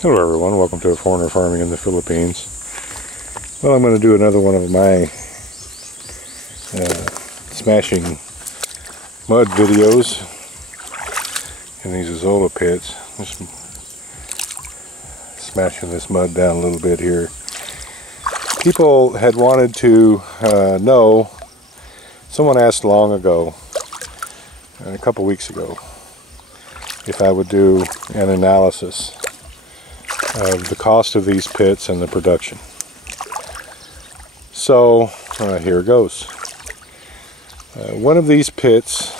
Hello everyone, welcome to Foreigner Farming in the Philippines. Well, I'm going to do another one of my smashing mud videos in these Azolla pits. Just smashing this mud down a little bit here. People had wanted to know, someone asked long ago, a couple weeks ago, if I would do an analysis of the cost of these pits and the production. So here goes. One of these pits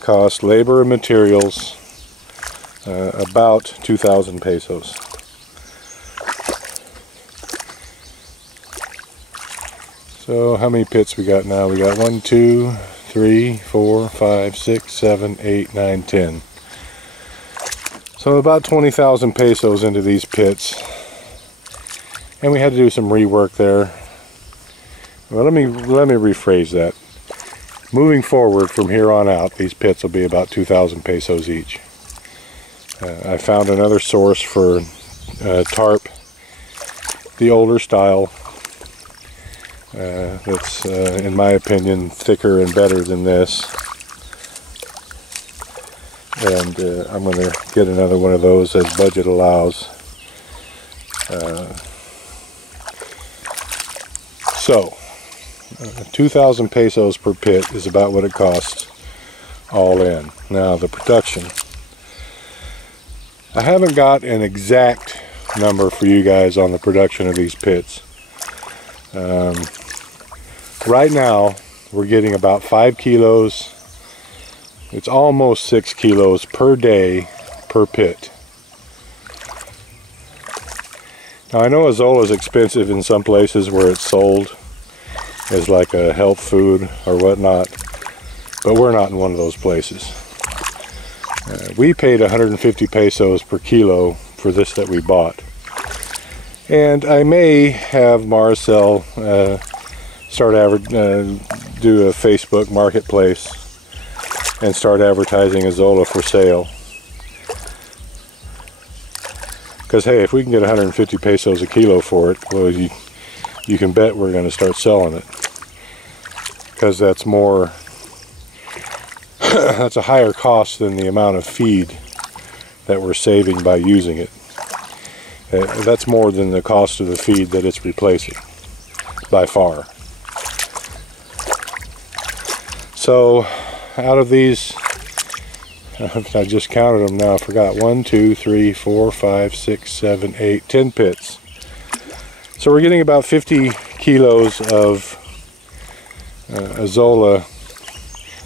cost labor and materials about 2,000 pesos. So how many pits we got now? We got 1, 2, 3, 4, 5, 6, 7, 8, 9, 10. So about 20,000 pesos into these pits, and we had to do some rework there. Well, let me rephrase that. Moving forward from here on out, these pits will be about 2,000 pesos each. I found another source for tarp, the older style. That's in my opinion thicker and better than this. And I'm going to get another one of those as budget allows. So 2,000 pesos per pit is about what it costs all in. Now the production, I haven't got an exact number for you guys on the production of these pits. Right now we're getting about 5 kilos. It's almost 6 kilos per day per pit. Now I know Azolla is expensive in some places where it's sold as like a health food or whatnot, but we're not in one of those places. We paid 150 pesos per kilo for this that we bought. And I may have Marcel do a Facebook marketplace and start advertising Azolla for sale. Because hey, if we can get 150 pesos a kilo for it, well, you can bet we're going to start selling it. Because that's more, that's a higher cost than the amount of feed that we're saving by using it. That's more than the cost of the feed that it's replacing, by far. So out of these, I just counted them now, I forgot, 1, 2, 3, 4, 5, 6, 7, 8, 10 pits. So we're getting about 50 kilos of Azolla.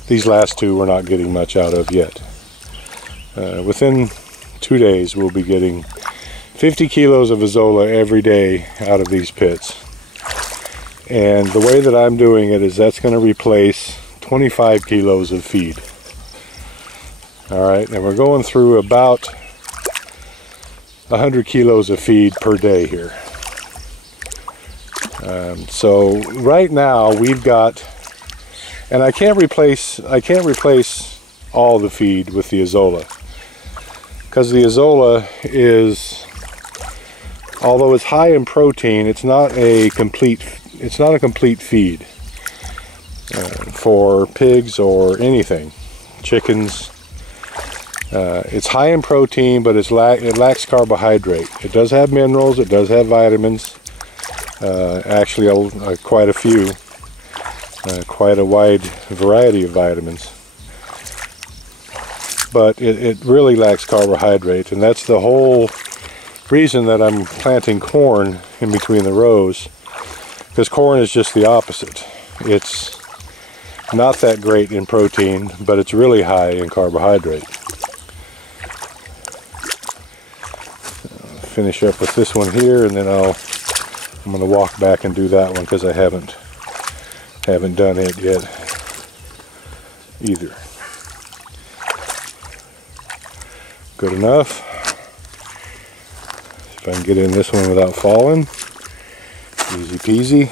These last two we're not getting much out of yet. Within 2 days we'll be getting 50 kilos of Azolla every day out of these pits. And the way that I'm doing it is that's going to replace 25 kilos of feed. Alright, and we're going through about 100 kilos of feed per day here. So right now we've got, and I can't replace all the feed with the Azolla, because the Azolla is, although it's high in protein, it's not a complete feed for pigs or anything, chickens. It's high in protein, but it lacks carbohydrate. It does have minerals, it does have vitamins, actually quite a few, quite a wide variety of vitamins. But it really lacks carbohydrate, and that's the whole reason that I'm planting corn in between the rows, because corn is just the opposite. It's not that great in protein, but it's really high in carbohydrate. Finish up with this one here, and then I'm going to walk back and do that one because I haven't done it yet either. Good enough. See if I can get in this one without falling. Easy peasy.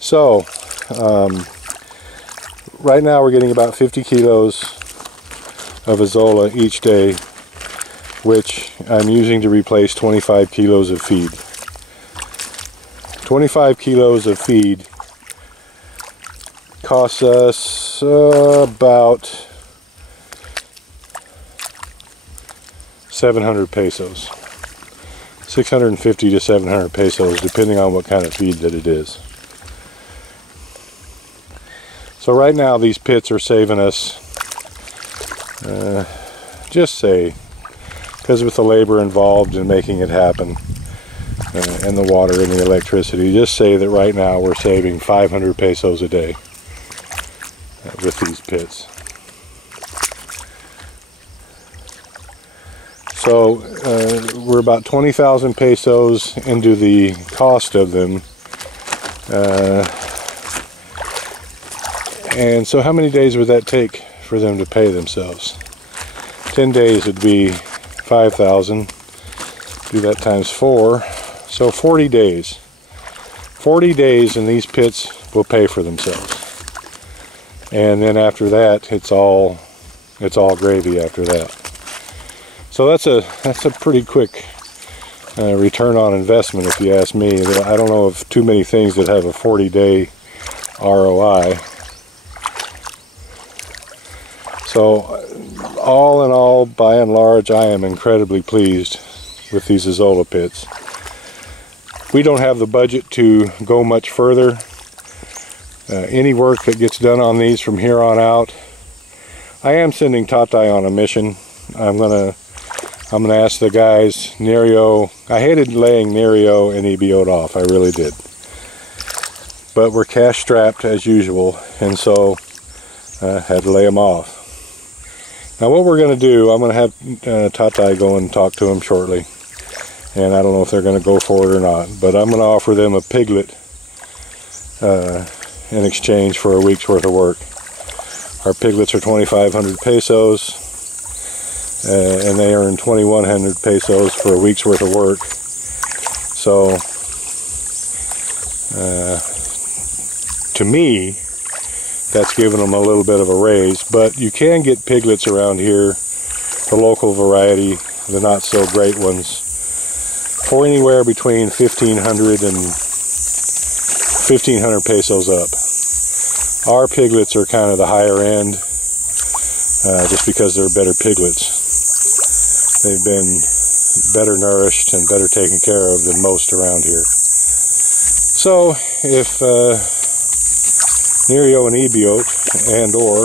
So right now we're getting about 50 kilos of Azolla each day which I'm using to replace 25 kilos of feed. 25 kilos of feed costs us about 700 pesos. 650 to 700 pesos, depending on what kind of feed that it is. So right now these pits are saving us, just say, because with the labor involved in making it happen, and the water and the electricity, just say that right now we're saving 500 pesos a day with these pits. So we're about 20,000 pesos into the cost of them. And so how many days would that take for them to pay themselves? 10 days would be 5,000. Do that times 4. So 40 days. 40 days and these pits will pay for themselves. And then after that, it's all gravy after that. So that's a pretty quick return on investment, if you ask me. I don't know of too many things that have a 40-day ROI. So all in all, by and large, I am incredibly pleased with these Azolla pits. We don't have the budget to go much further. Any work that gets done on these from here on out, I am sending Tatai on a mission. I'm gonna ask the guys, Nerio. I hated laying Nerio and Ebiot off, I really did. But we're cash strapped as usual, and so had to lay them off. Now what we're going to do, I'm going to have Tatai go and talk to him shortly. And I don't know if they're going to go for it or not, but I'm going to offer them a piglet in exchange for a week's worth of work. Our piglets are 2,500 pesos. And they earn 2,100 pesos for a week's worth of work. So, to me, that's giving them a little bit of a raise. But you can get piglets around here, the local variety, the not so great ones, for anywhere between 1,500 and 1,500 pesos up. Our piglets are kind of the higher end, just because they're better piglets. They've been better nourished and better taken care of than most around here. So if Nerio and Ebiot and or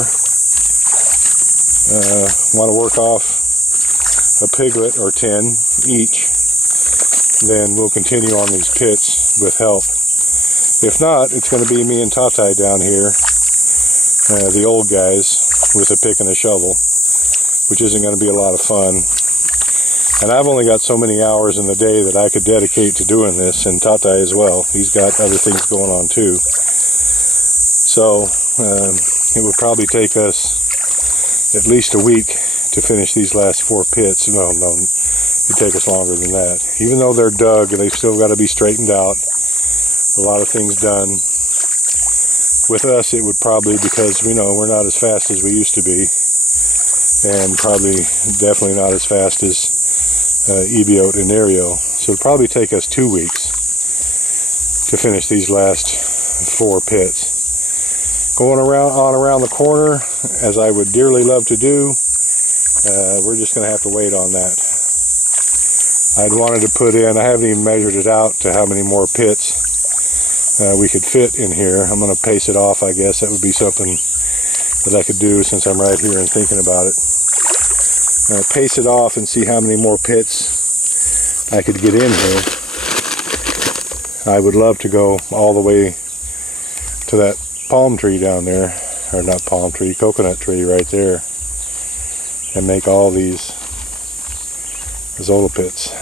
want to work off a piglet or 10 each, then we'll continue on these pits with help. If not, it's going to be me and Tatai down here, the old guys, with a pick and a shovel, which isn't going to be a lot of fun. And I've only got so many hours in the day that I could dedicate to doing this, and Tatai as well. He's got other things going on too. So it would probably take us at least a week to finish these last 4 pits. No, it'd take us longer than that. Even though they're dug, they've still got to be straightened out. A lot of things done. With us, it would probably, because we're not as fast as we used to be, and probably definitely not as fast as Ebiot and Nerio. So it'll probably take us 2 weeks to finish these last 4 pits. Going around the corner, as I would dearly love to do, we're just going to have to wait on that. I'd wanted to put in, I haven't even measured it out to how many more pits we could fit in here. I'm going to pace it off, I guess. That would be something that I could do since I'm right here and thinking about it. Pace it off and see how many more pits I could get in here. I would love to go all the way to that palm tree down there, or not palm tree, coconut tree right there, and make all these Azolla pits.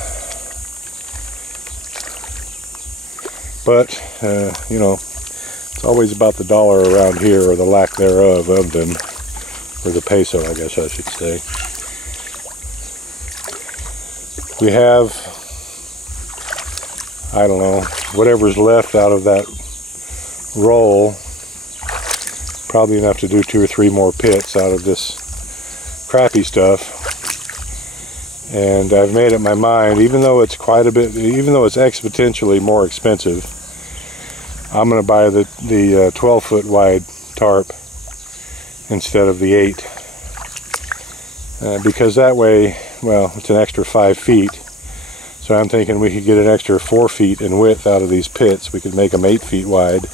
But it's always about the dollar around here, or the lack thereof of them, or the peso, I guess I should say. We have, I don't know, whatever's left out of that roll, probably enough to do 2 or 3 more pits out of this crappy stuff. And I've made up my mind, even though it's exponentially more expensive, I'm going to buy the 12-foot wide tarp instead of the 8. Because that way, well, it's an extra 5 feet. So I'm thinking we could get an extra 4 feet in width out of these pits. We could make them 8 feet wide,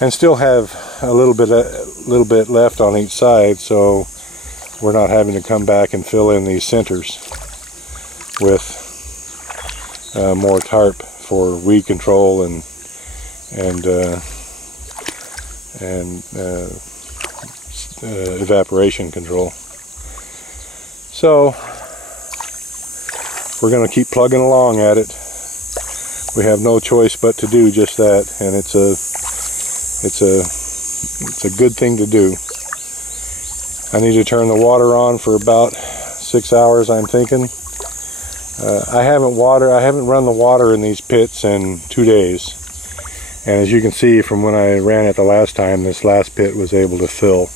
and still have a little bit left on each side, so we're not having to come back and fill in these centers with more tarp for weed control and evaporation control. So we're going to keep plugging along at it. We have no choice but to do just that, and it's a good thing to do. I need to turn the water on for about 6 hours, I'm thinking. I haven't run the water in these pits in 2 days. And as you can see from when I ran it the last time, this last pit was able to fill.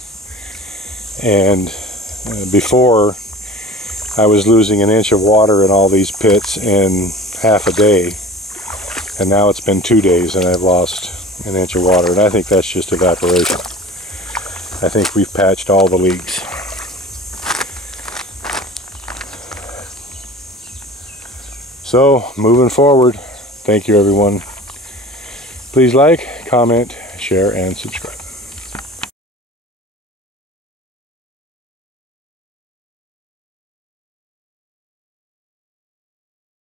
And before, I was losing an inch of water in all these pits in half a day. And now it's been 2 days and I've lost an inch of water. And I think that's just evaporation. I think we've patched all the leaks. So, moving forward, thank you everyone. Please like, comment, share, and subscribe.